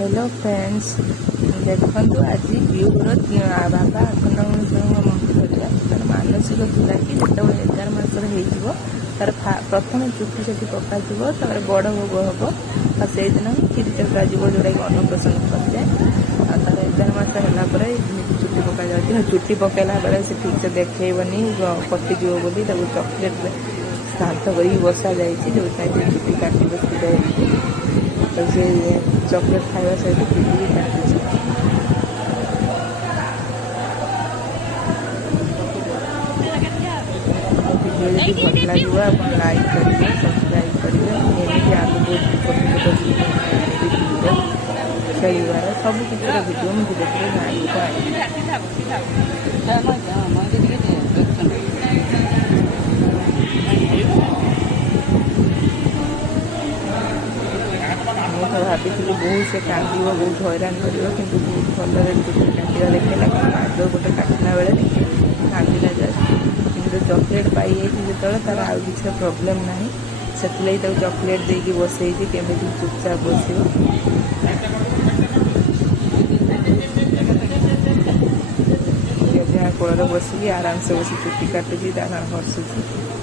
Hello friends देखु आज viewer बाबा आखंड मंदिर तार मानसिक था कि जो 11 मासर हो तार प्रथम चुटी से पक तर बड़ भोग हम और से दिन क्षीरी चक्रा जीव जोटा कि अन्नप्रसन कराए तार 11 मास है चुटी पक जाए चुटी पकड़ा बेले से ठीक से देखनी कटिज बोली चॉकलेट शांत कर बसा जाए जो चुटी काट बस तो से चॉकलेट खावा सहित चुटी भी काटुचे वीडियो जब भल लगे आप लाइक करेंगे सब्सक्राइब करेंगे एमती आगे बहुत छोट छोट खेलार सब किसी भिडियो मुझे देखिए तो भाभी बहुत से कांद बहुत हैरान कर बहुत भल चुटी काटा देखा कारण आग गोटे काटला बेले कांदा जाए कि चॉकलेट पाई जो तार आउ किसी प्रोब्लेम ना से चॉकलेट देकी बसई केमी चुपचाप बस जहाँ कोल बसिकी आराम से बस चुटी काटुची हसुची।